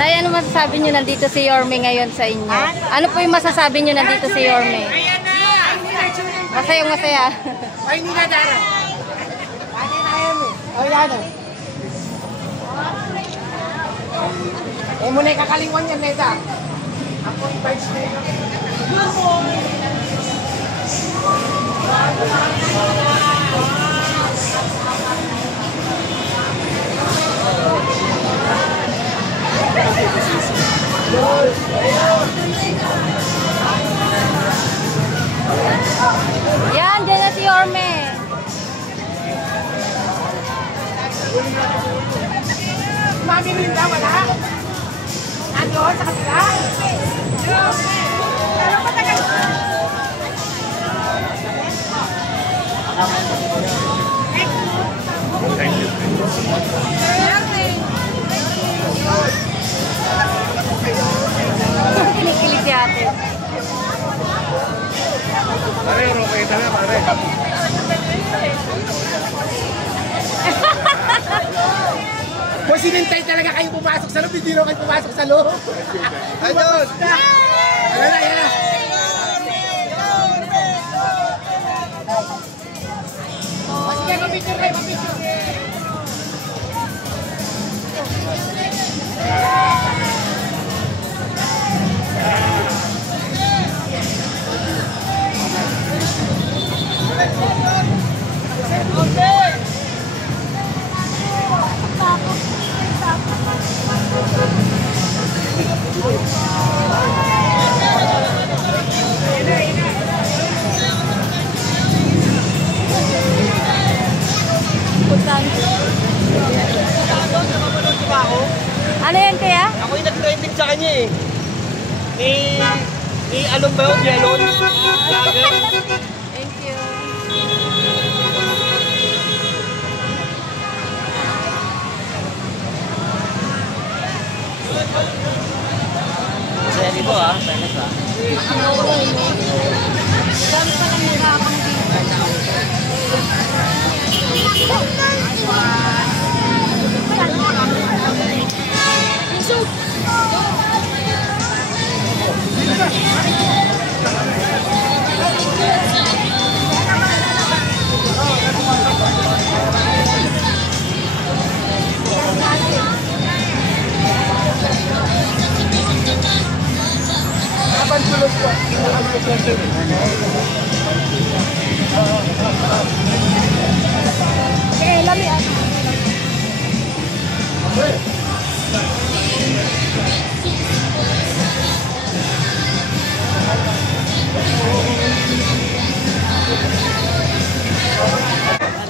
Nay, ano masasabi nyo nandito si Yorme ngayon sa inyo? Ano po yung masasabi nyo nandito si Yorme? Masayang masaya. Ay, hindi na dara. Ano na yan eh? O yan eh. Eh, muna kakaliwan yan, Neta. Ako yung vibes na yun. Yan, dyan na si Yorme. Mami Linda, wala? Andon, sa kapila? Pero matagal. Thank you. Kinikilig si ate. Pare, okay na pare. Kung sinintay talaga kayo pumasok sa loob, hindi rin kayo pumasok sa loob. Ayun! Ayan na, ayan na. Sige, mapicture kayo, mapicture. Ano yan kaya? Ako yung nag-trending sa kanya eh. Ni alon ba yun? Yelon? Thank you. Masaya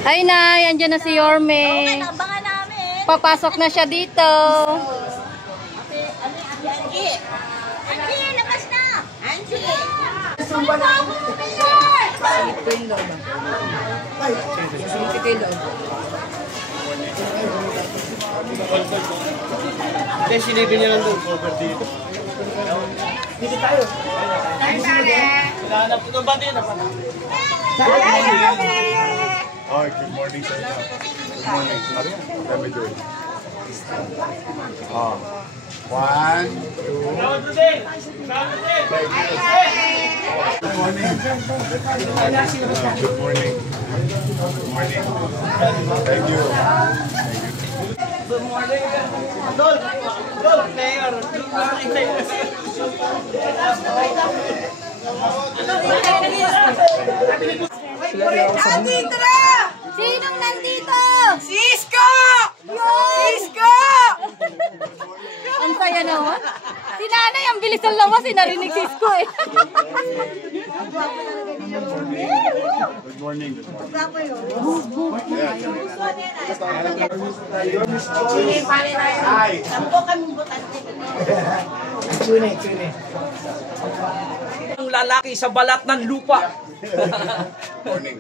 Ay na, andyan na si Yorme. Abangan namin. Papasok na siya dito. Angie! Angie, labas na! Angie! Sumba na ako. Hindi, sinipin niya lang doon. Cover dito. Dito tayo. Hinahanap ko ng bati na pa. Hi, good morning sa inyo. Good morning. Let me do it. 1, 2. Good morning. Good morning. Good morning. Thank you. Good morning. Dol! Dol! Mayor! Nandito na! Sinong nandito? Cisco! Cisco! Ang saya naman. Si nanay, ang bilis ng lawas. Narinig si Isko eh. Good morning. Good morning. Hi. Sampo kami butante. Tune. Ang lalaki sa balat ng lupa. Morning.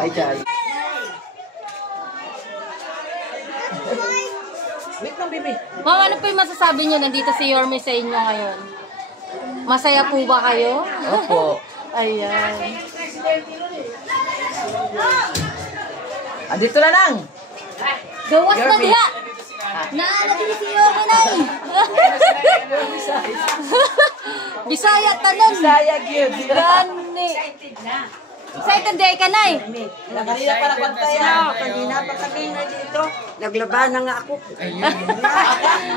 Hi, Jai. Wait lang, baby. Ma'am, ano po yung masasabi niyo? Nandito si Yorme sa inyo ngayon. Masaya po ba kayo? Opo. Ayan. Andito na lang. Gawas na diha! Naalagin si Yorme na eh. Bisaya tanan. Bisaya gyud. Gani. Excited day ka na eh. Kanina pa napagtayo. Kanina pa kami dito. Naglaban na nga ako.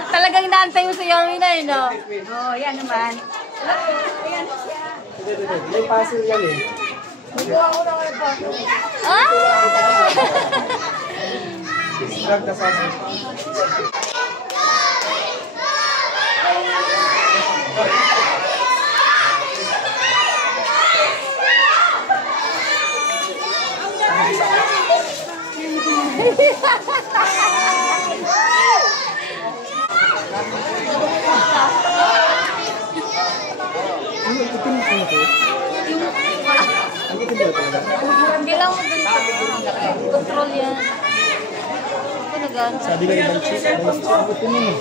Talagang inaantay mo si Yorme na eh, no? Oh, yan naman. Ayan siya. May puzzle yan eh. Ah! Drag the puzzle. Kailangan mo ganito. Control yan. Talaga. Sabi nga ibang chick, ito niyo.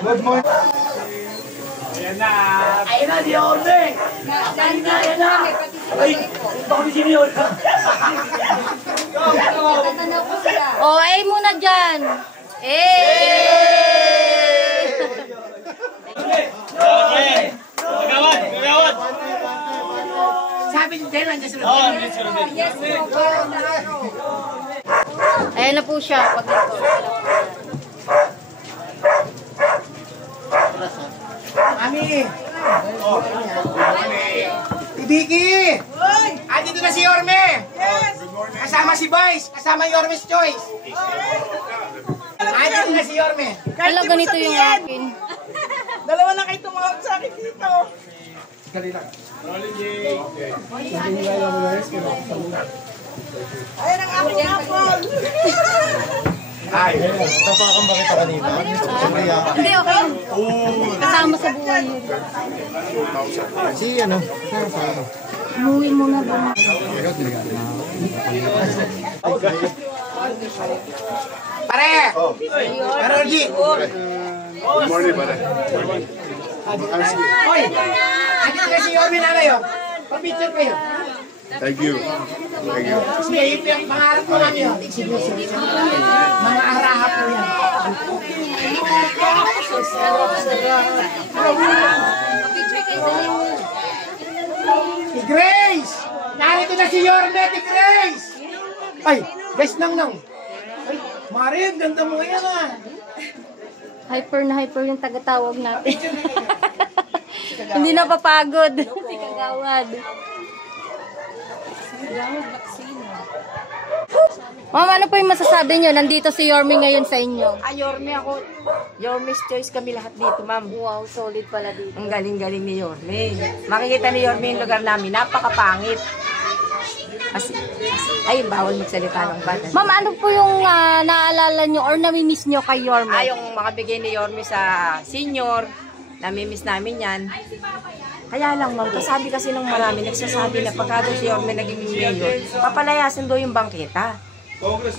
Good morning. Ayan na. Ayan na, di order. Ayan na. Ay, baka di sino yun. Oh, ay muna dyan. Magawad! Sabi niyo din, nandiyan sila. Ayan na po siya. Pag ito. Mami! Ibiki! Andito na si Yorme! Kasama si Vice! Kasama Yorme's Choice! Andito na si Yorme! Alam, ganito yung akin. Dalawa na kayo tumawag sa akin dito. Ayan ang aking apple. Tapakan ba kita kanina? Hindi, okay. Kasama sa buhay yun. Si ano? Umuwi muna doon. Pare! Pare, Orgy! Good morning, pare. Hoy! Andito na si Yorme na kayo. Pa-picture kayo. Thank you. Thank you. Sige, ito yung pangarap mo lang yun. Mga araha po yan. Si Grace! Narito na si Yorme, si Grace! Ay, guys, nang. Ay, Marin, ganda mo yan ah. Hyper na hyper yung tagatawag natin. Hindi na papagod. Si Kagawad. Ma'am, ano po yung masasabi nyo? Nandito si Yorme ngayon sa inyo. Yorme ako. Yorme's choice kami lahat dito, ma'am. Wow, solid pala dito. Ang galing-galing ni Yorme. Makikita ni Yorme yung lugar namin. Napakapangit. Ay, bawal magsalita ng bata. Ma'am, ano po yung naalala nyo or namimiss nyo kay Yorme? Yung mga bigay ni Yorme sa senior, namimiss namin yan. Kaya lang, ma'am, kasabi kasi ng marami, nagsasabi na pagkado si Yorme naging mayor, papalayasin daw yung bangketa.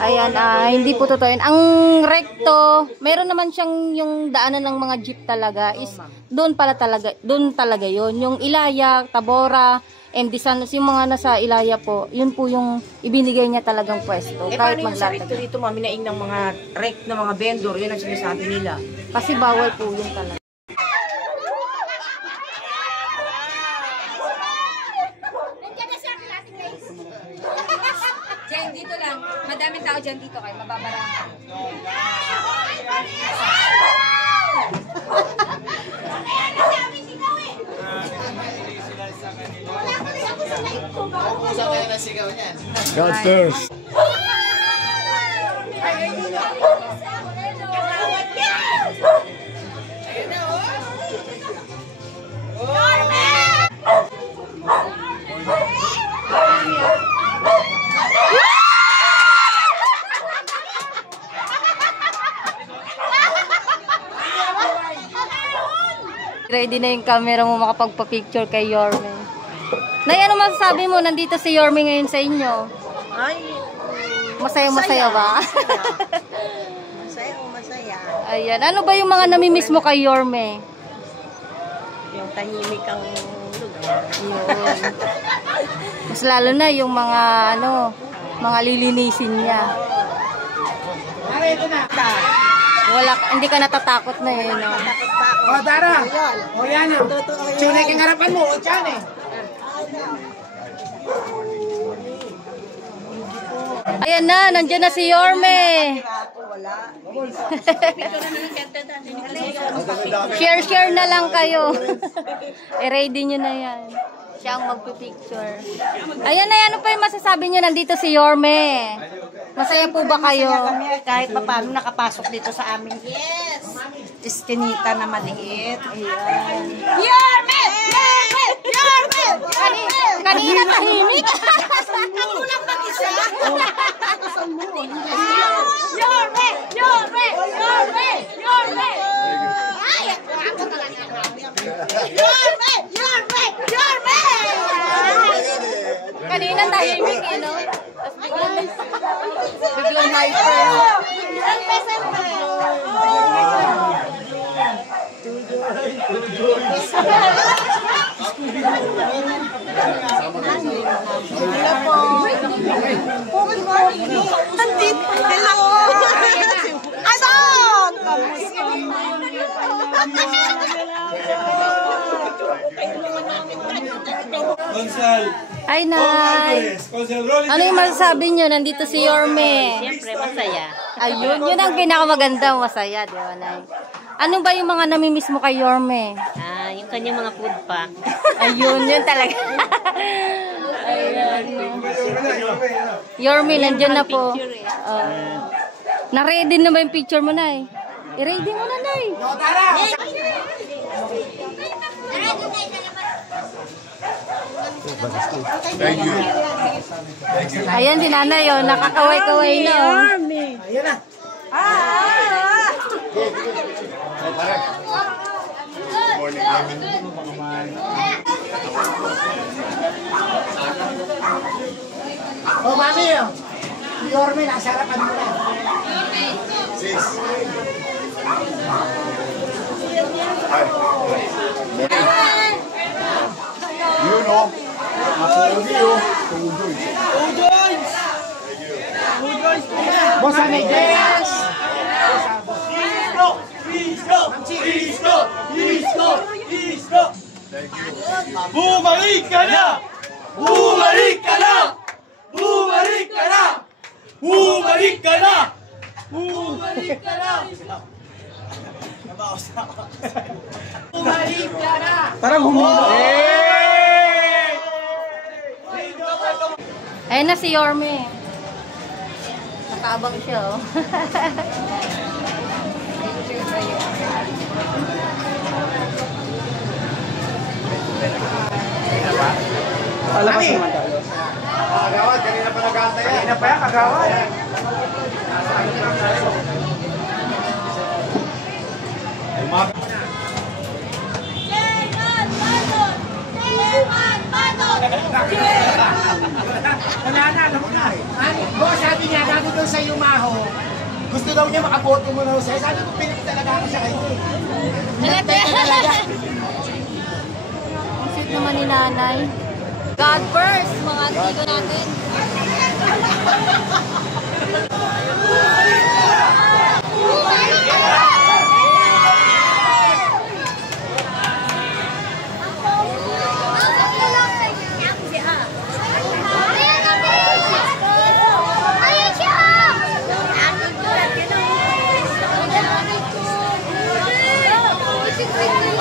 Ayan, hindi po totoo yun. Ang recto, meron naman siyang yung daanan ng mga jeep talaga is doon talaga yun. Yung Ilaya, Tabora, MD Sanos, yung mga nasa Ilaya po, yun po yung ibinigay niya talagang pwesto. Kahit paano yung sa recto dito, ma'am, minaing ng mga rec ng mga vendor, yun ang sinasabi nila. Kasi bawal po yun talaga. Diyan, dito lang. Madaming tao dyan dito kayo. Mababarang. God first. Ready na yung camera mo makapagpa-picture kay Yorme. Nay, ano masasabi mo? Nandito si Yorme ngayon sa inyo. Ay, Masaya ba? masaya. Ayan. Ano ba yung mga namimiss mo kay Yorme? Yung tahimik ang lugar. Mas lalo na yung mga mga lilinisin niya. Narito na. Hindi ka natatakot na eh, no? O, Tara. O, yan ah. Tunay kang harapan mo. O, dyan eh. Ayan na, nandiyan na si Yorme. Share na lang kayo. I-ready nyo na yan. Siya ang magpipicture. Ayan na, ano pa yung masasabi nyo? Nandito si Yorme. Masaya po ba kayo? Kahit pa paano nakapasok dito sa amin. Yes! Eskinita na maliit. Ayan. Yorme! Yorme! Yorme! Kanina tahimik. Ako lang mag-isa. Yorme! Yorme! Yorme! Yorme! Ay, ako talaga. Yorme! Yorme! Yorme! Kanina tahimik, eh, no? Biglang hyper. Hello! Asan? Ay, Nay. Ano yung masasabi nyo? Nandito si Yorme. Siyempre, masaya. Ayun, yun ang pinakamaganda. Masaya, di ba, Nay? Ano ba yung mga namimiss mo kay Yorme? Yung kanyang mga food pack. Ayun, yun talaga. Ayun. Yorme, nandyan na po. Na-ready na ba yung picture mo, Nay? I-ready mo na, Nay. O, Tara. Thank you. Ayan si Nanay, oh. Nakakaway-kaway na, oh. Ayan na. Good morning, Clement. Oh, mami, oh. Si Yorme, nasa harapan mo na. Sis. Hi. You know, ako you. Boss, ano yes! Thank you. Bumalik ka na! Bumalik ka na! Bumalik ka na! Bumalik ka na! Bumalik ka na! Bumalik ka na! Parang humilo. Ayun na si Yorme. Nakaabang siya, oh. Alakas naman tayo. Agawad, kanina pa nag-aantay yan. Kanina pa yan, kagawad. Wala na, alam mo na. Boss, sabi niya, gago daw sa Yumaho. Gusto daw niya makaboto mo na sa'yo. Sabi ko, pilit talaga ako sa kanya. Pinatay talaga. Ang sweet naman ni nanay. God first, mga amigo natin.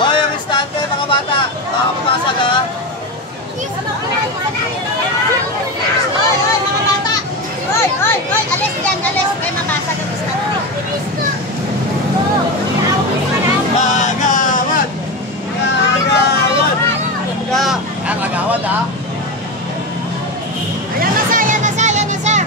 Hoy, ang istante, mga bata! Nakakapapasag ha! Hoy, mga bata! Hoy, alis dyan, alis. May mabasag ang istante. Kagawad! Kagawad! Kagawad ha! Ayan na, sir, ayan na, sir, ayan na, sir.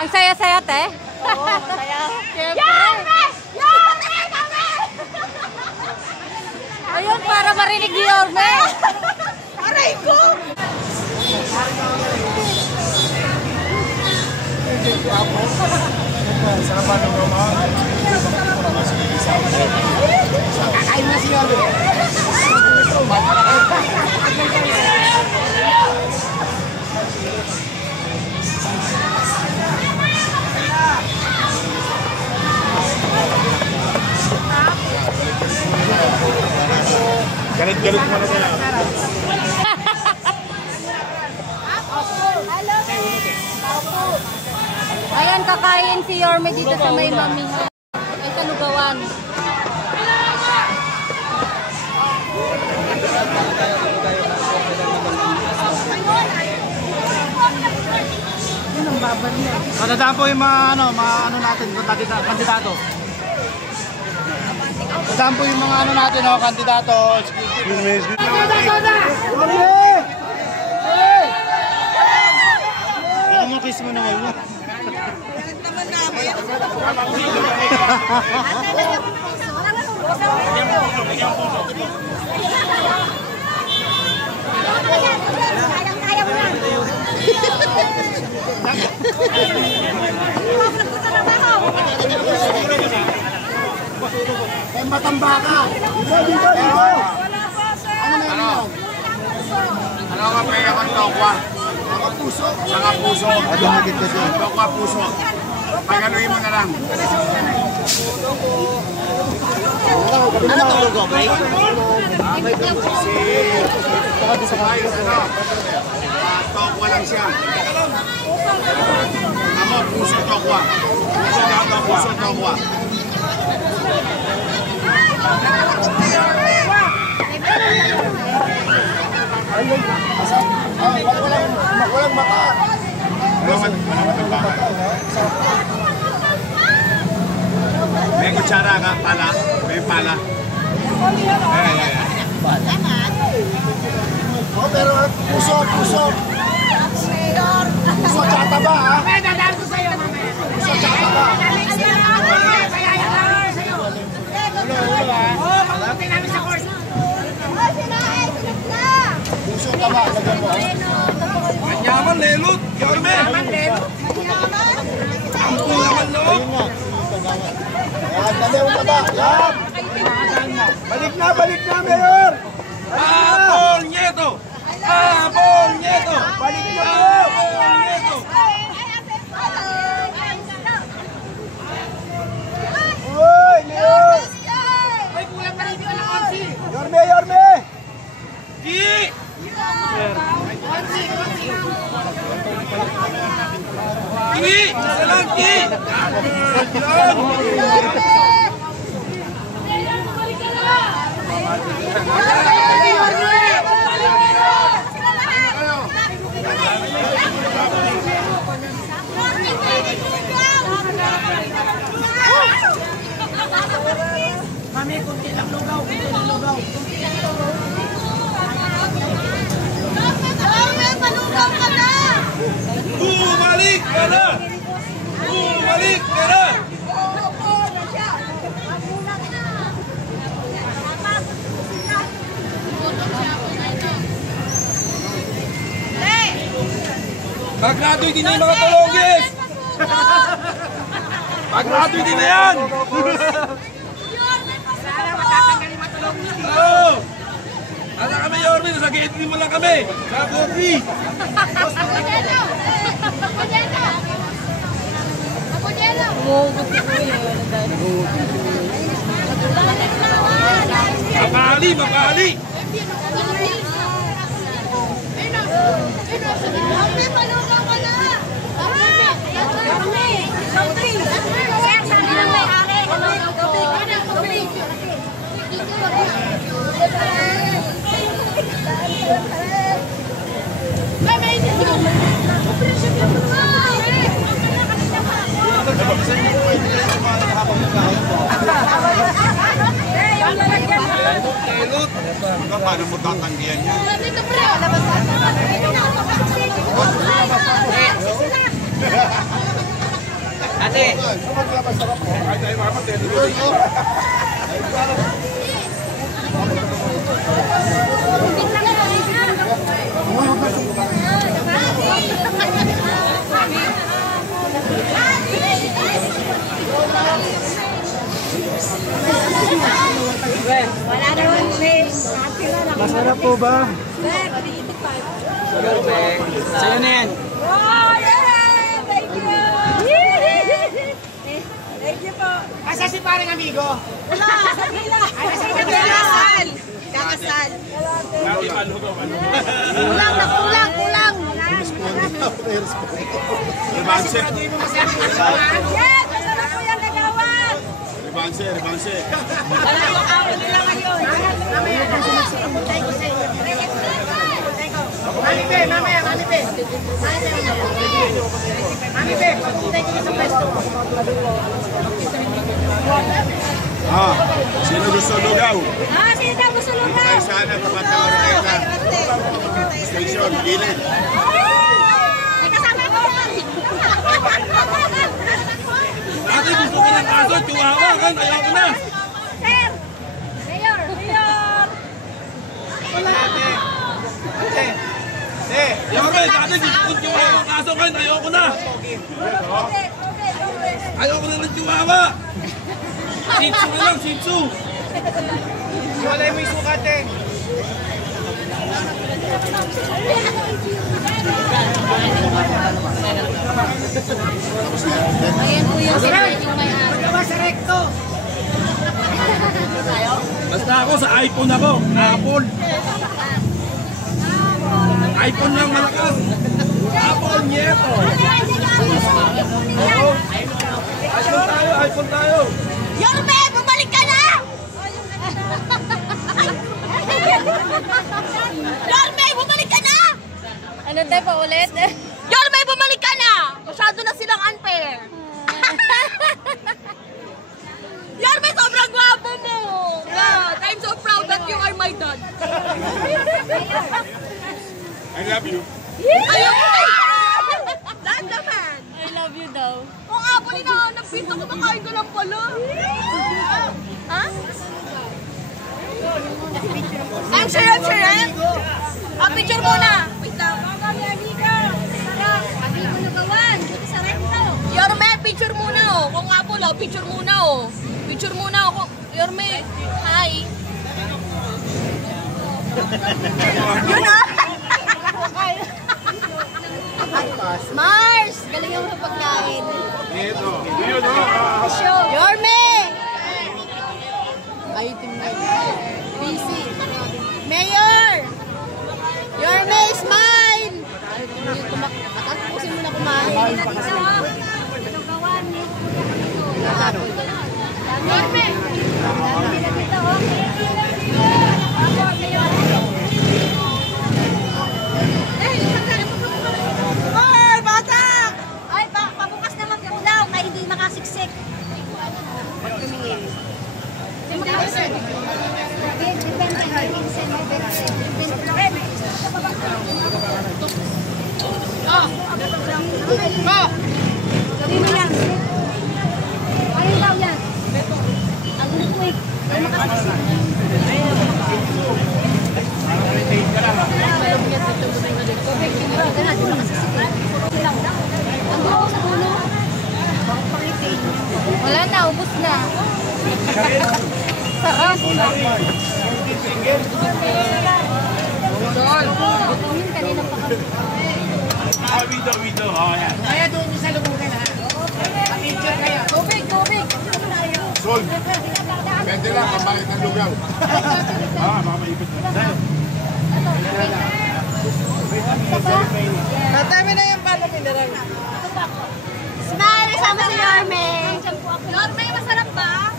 Ang saya-saya, te. Oo, masaya. Siyempre. Ayun, para marinig ni Yorme. Aray ko! Kakain na siya. Galit-galit mo na siya. Ayan, kakain si Yorme dito sa may mamihan. Ay, sa Lugawan. Matandaan po yung mga ano natin, kandidato. Matandaan po yung mga ano natin, kandidato. Excuse me, excuse me. Ano kiss mo na ngayon? Kaya mo yan. Matamba ka. Dito. Ano ka pre akong tokwa? Saka puso. Tokwa puso. Pagaluin mo na lang. Ano tulog ko, break? Tokwa lang siya. Ako, puso tokwa. Puso tokwa. Walang mata. May kutsara ka, pala. May pala. Oh, pero puso. Puso tsaka taba, ha? Puso tsaka taba. Puso taba, lagyan mo. Manyaman, lelot. Yorme. Ampun naman, no? Yan, dali yung taba. Yan. Balik na, Mayor. Apol Nieto! Apol Nieto! Balik na po. Apol Nieto! Uy, Mayor. Yorme. Ki! Ki! Salang Ki! Mami, kunti lang lugaw. Malugaw ka na! Bumalik ka na! Bumalik ka na! Pag-graduate din yung mga talongis! Pag-graduate din na yan! Oo! Nasa kami, Yorme, nasa gate mo lang kami! Sa coffee! Umuugot si Kuya. Hindi mabali! Paano mo tatanggihan yan? Ate! Wala naman, Chris. Masarap po ba? Sa'yo na yan. Oh, yeah! Thank you! Thank you po. Asa si parang amigo? Wala, sa gila. Kakasal. Kakasal. Kulang. Revanse. Yes, masarap po yung nagawan. Revanse. Wala yung awal nila ngayon. Mami Be, mamaya, Mami Be. Mami Be, pagpunta ko sa pwesto. Sino gusto lugaw? Sino na gusto lugaw? Tayo sana kapag na station, gilid. May kasama ko. Ate, gusto ko ng kaso, chihuahua kan, ayaw ko na. Sir! Mayor! Yorme, dati gusto ko chihuahua kaso kan, ayaw ko na. Ayaw ko na ng chihuahua. Shih Tzu na lang, Shih Tzu. Wala mo yung sukat eh. Ayan po yung sinabi yung may-ari. Diba sa recto? Basta ako sa iPhone ako, Apple. iPhone lang malakas. Apple Nieto. iPhone tayo. Yorme, bumalik ka na! Yorme, bumalik ka na! Ano tayo pa ulit? Yorme, bumalik ka na! Masyado na silang unfair. Yorme, sobrang gwapo mo! God, I'm so proud that you are my dad. I love you. Ayun! Dad naman! I love you daw. Kung apo ni nahanap, pinto ko makain ko lang pala. Ha? I'm sure. Picture muna. Wait lang. Yorme, picture muna oh. Kung apo lang, picture muna oh. Picture muna oh. Yorme, hi. Yun ah. Mars! Galing yung pagkain. Ito. Yorme! Ay, tingnan. Busy. Mayor! Yorme, smile! Atapusin mo na kumain. Yorme! Ay, bata! Ay, pabukas na magdaw na hindi makasiksik. Pagtumingin. Sino yan? Ayun daw yan. Ang quick. Ang makasiksik. Wala na, ubos na. Sarap. Gutumin kanina pa kami. Video. Oh, yan. Kaya doon sa lubugan ha. Sol, pwede lang, pambakit ng lugaw. Baka maipit na. Natami na yung palo mineral. Smile, sama si Yorme. Yorme, masarap ba?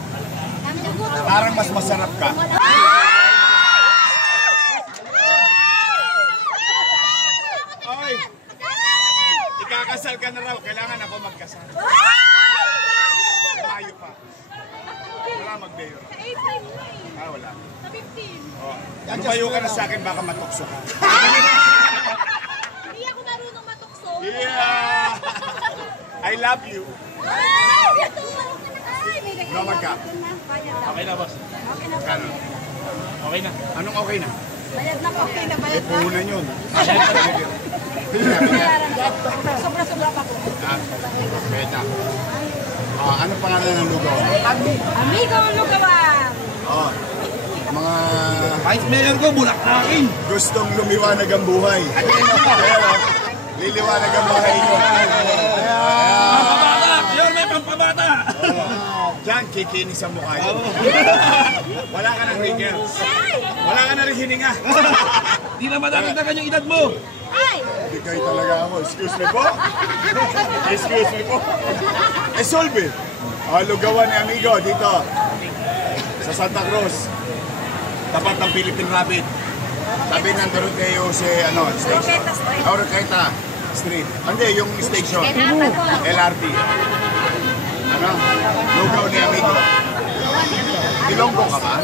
Parang mas masarap ka. Oy, ikakasal ka na raw. Kailangan ako magkasal. Tayo pa. Wala mag-mayor. Wala. Oh. Lumayo ka na sa akin, baka matukso ka. Hindi ako marunong matukso. Yeah! I love you. No, magka. Okay na, boss. Kano? Okay na. Anong okay na? Bayad na po. Okay na, May bayad na. puhunan yun. Sobra-sobra pa po. Beta. Ano pangalan ng lugaw? Amigo Lugawan. Mga Vice Mayor ko, bulak na akin. gustong lumiwanag ang buhay. Pero, liliwanag ang buhay nyo. Pampabata! Yorme, may pampabata! Diyan, kikinis ang mukha nyo. Wala ka ng wrinkles. Wala ka na rin hininga. Di na madagdagan yung edad mo. Hindi kayo talaga ako. Excuse me po. Excuse me po. Solve. Lugawan ni Amigo dito. Sa Santa Cruz. Tapat ng Philippine Rabbit. Tabi ng Doroteo si station. Oroqueta Street. Hindi, yung station. LRT. Lugaw ni Amigo. Ilonggo ka ba?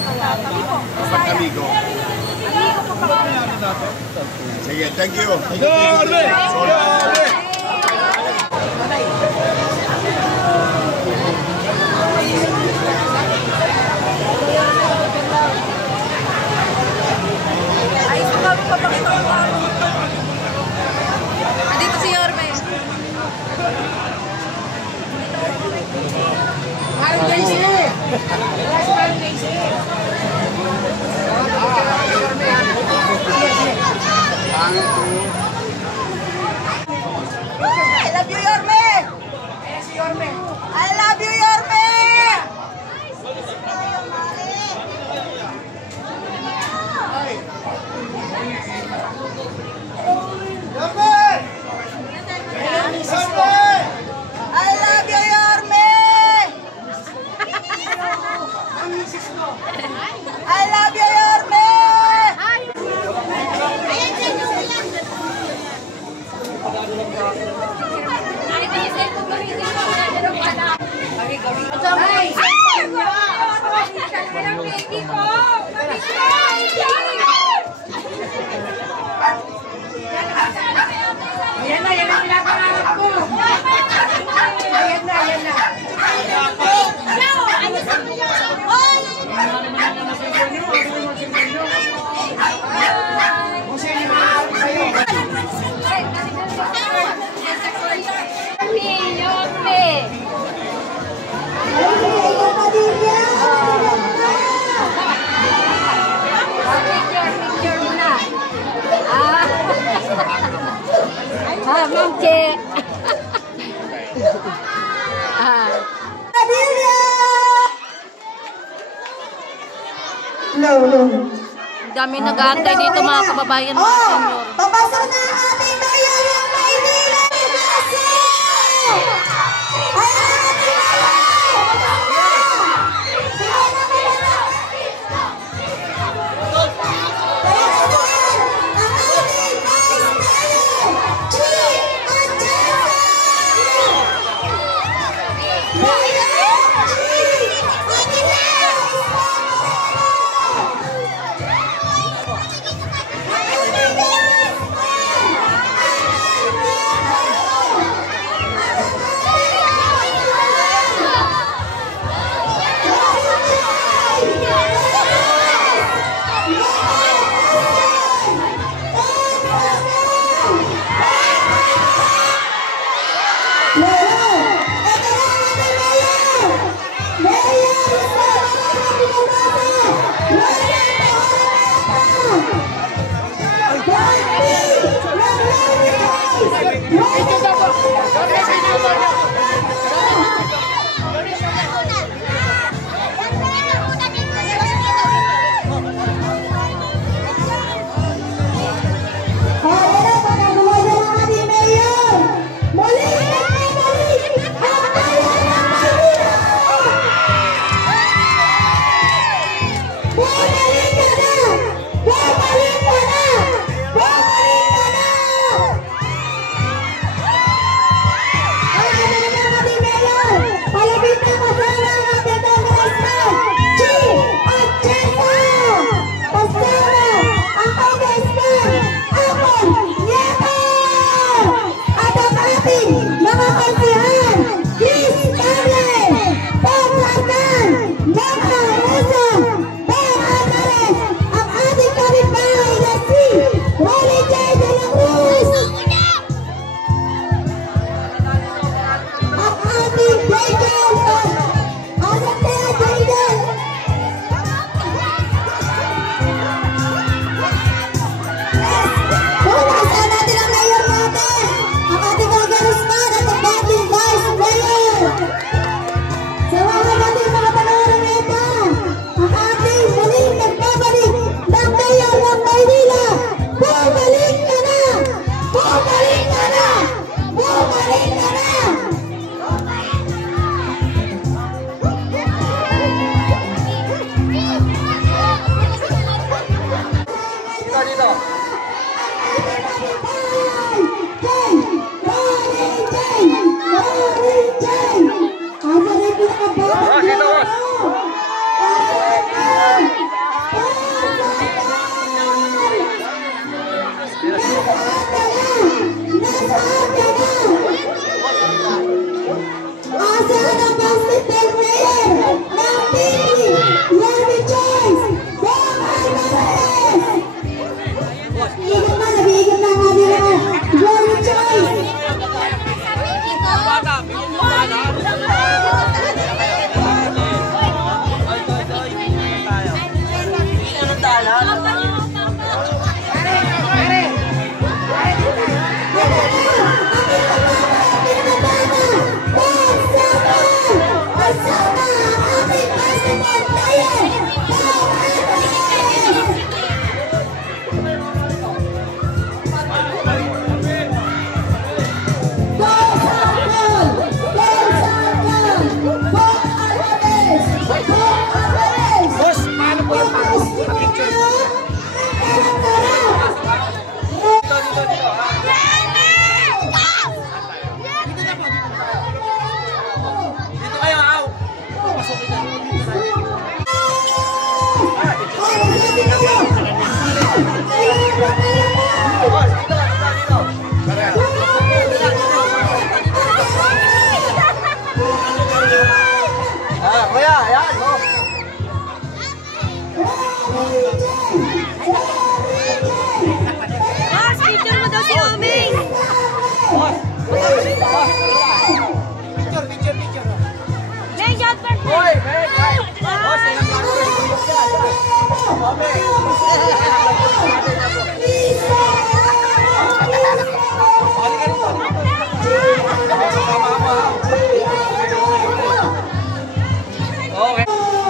Tapat Amigo. Sige, thank you. Yorme! Yorme! Andito si Yorme. I love you, Yorme. I love you, Yorme. I love you, Yorme. I love you, Yorme. Yan na pinapangarap ko. Yan na. Ma'am Che. Dami nag-aantay dito mga kababayan, mga senyor. Papasok na ang ating mayor ng Maynila!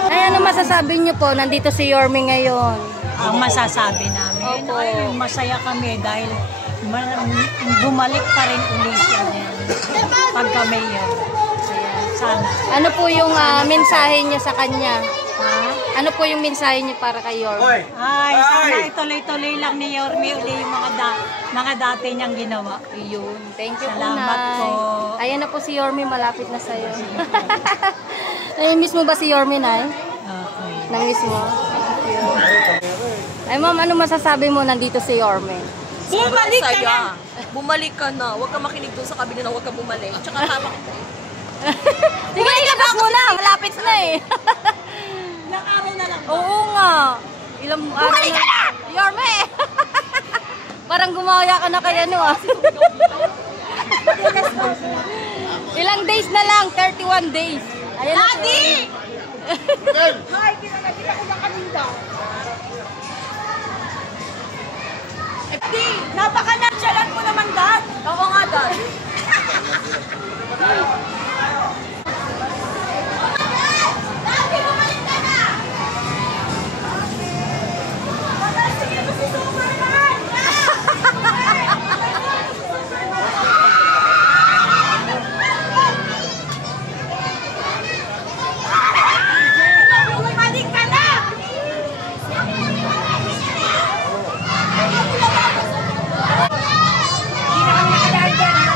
Ay, ano masasabi niyo po? Nandito si Yorme ngayon. Ang masasabi namin, ay masaya kami dahil bumalik pa rin ulit siya pagka mayor. Sana. Ano po yung mensahe niyo sa kanya? Ano po yung mensahe niyo para kay Yorme? Ay, sana ituloy-tuloy lang ni Yorme uli yung mga dati niyang ginawa. Yun. Thank you Salamat po, Nay. po. Ayan na po si Yorme, malapit na sa'yo. Nami-miss mo ba si Yorme, Nay? Okay. Nami-miss mo? Thank you. Ay, ma'am, ano masasabi mo nandito si Yorme? Bumalik ka na! Bumalik ka na. Huwag ka makinig doon sa kabila na huwag ka bumalik. Tsaka tama ka. Sige, ilabas mo na. Malapit na eh. Ilang araw na lang. Oo nga. Ilang araw na. Yorme! Parang gumaya ka na kay ano ah. Ilang days na lang. 31 days. Ayan na. Adi! Hi, kinakita ko ng kaninda. Di, napaka-nonchalant mo naman, Dad. Oo nga, Dad. Bumalik ka na! Hindi na kami nakalahan dyan, ha?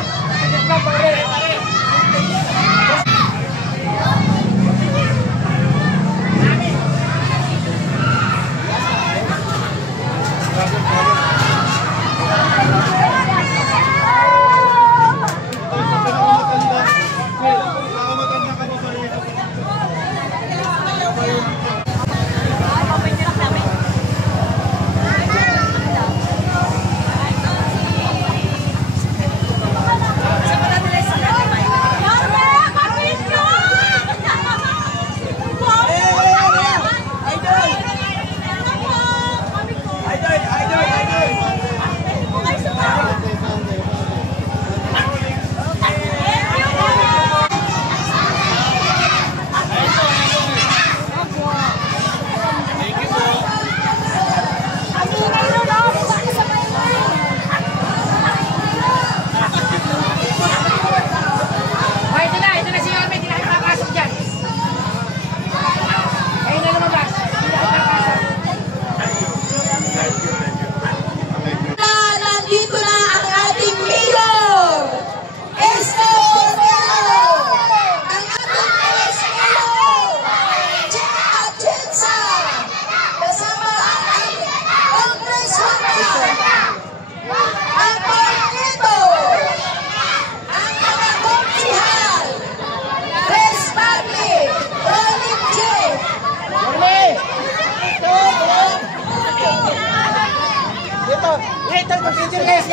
Wait, picture guys.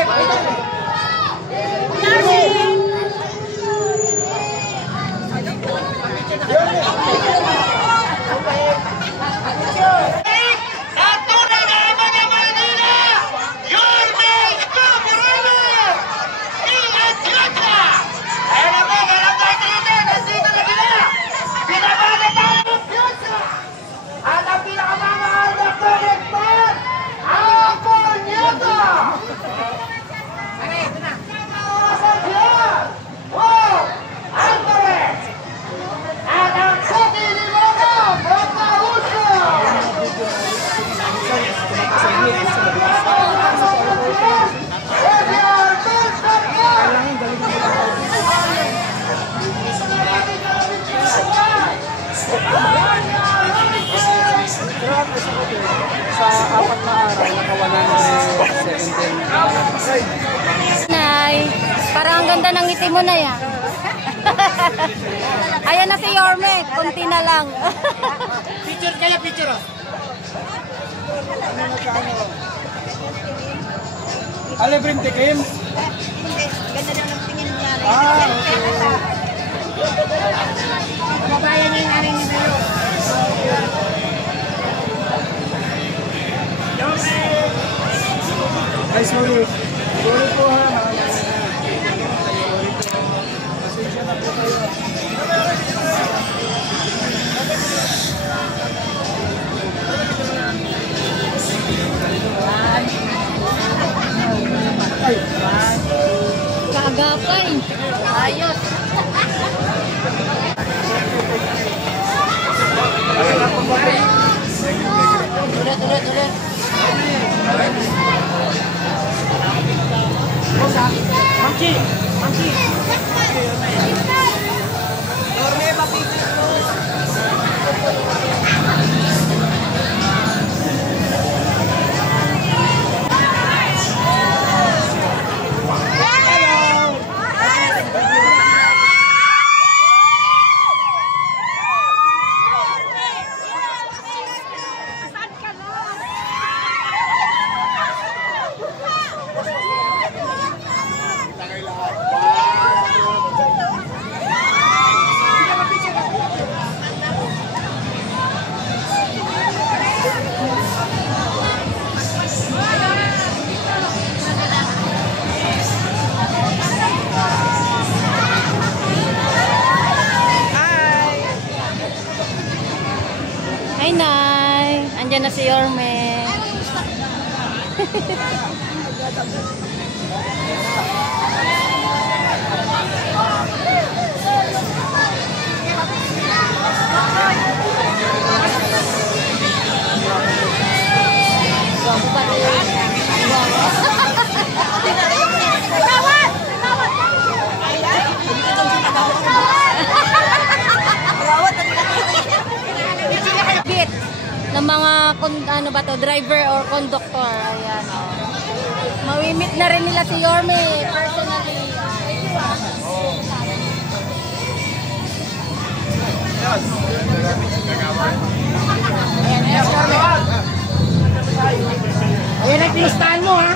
Nay, parang ang ganda ng ngiti mo na yan. Ayan na si Yorme, kunti na lang. Picture kaya, picture. Alibrim tikim? Hindi, ganda daw ng tingin niya. Kababayan niya yung aring ni Belo. Ay, sorry. Sorry po ha. Pasensya na po kayo. Kaagapay. Ayos. Ulit. Monkey! Hi, Nay. Andiyan na si Yorme. Bit ng mga ano ba to, driver or conductor. Ayan, oh. Mawimit na rin nila si Yorme personally. Ayan ang pinustahan mo ha.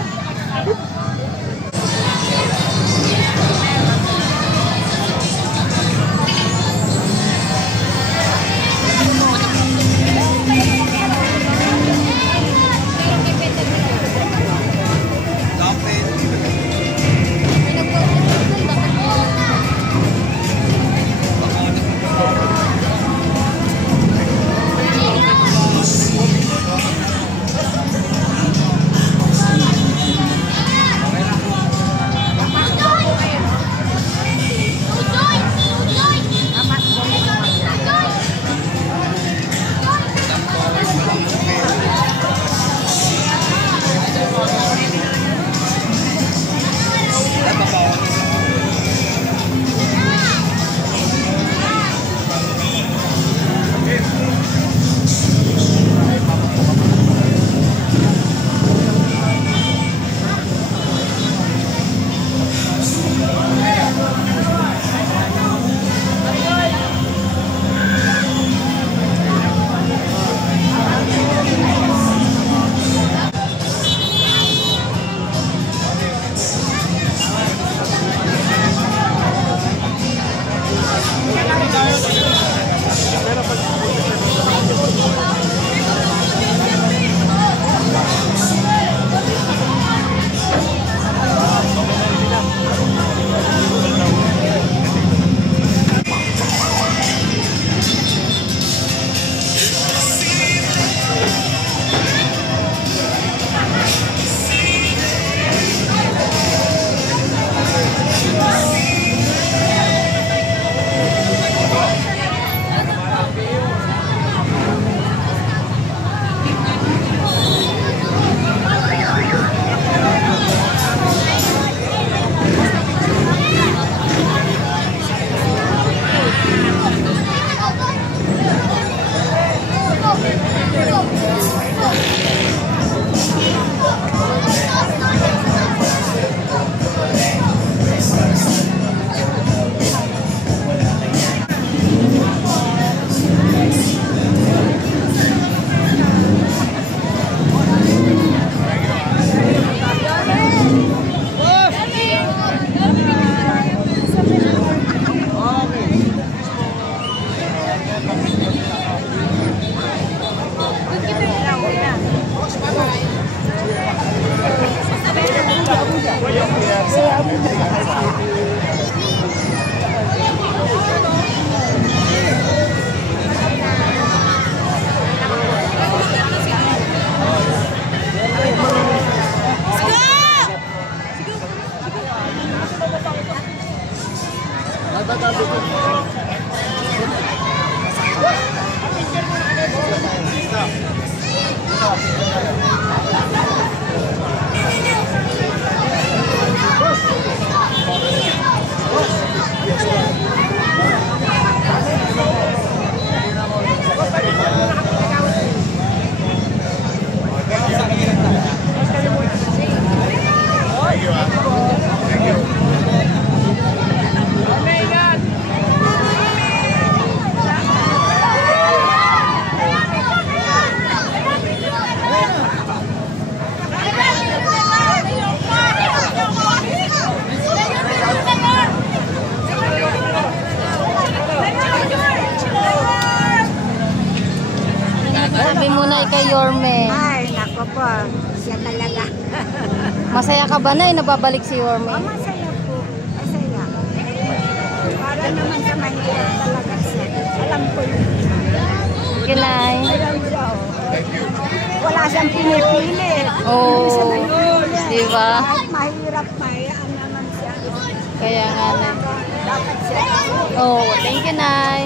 Sabi muna kay Yorme. Ay, nako po. Siya talaga. Masaya ka ba na nababalik si Yorme? Masaya po. Masaya. Para naman sa mahirap talaga siya. Alam ko yun. Kinay. Alam siya, wala siyang pinipili. Oo. Hindi siya pinipili. Diba? Kahit mahirap, mayaan naman siya. Kaya nga na. Dapat siya. Oh, thank you, Nay.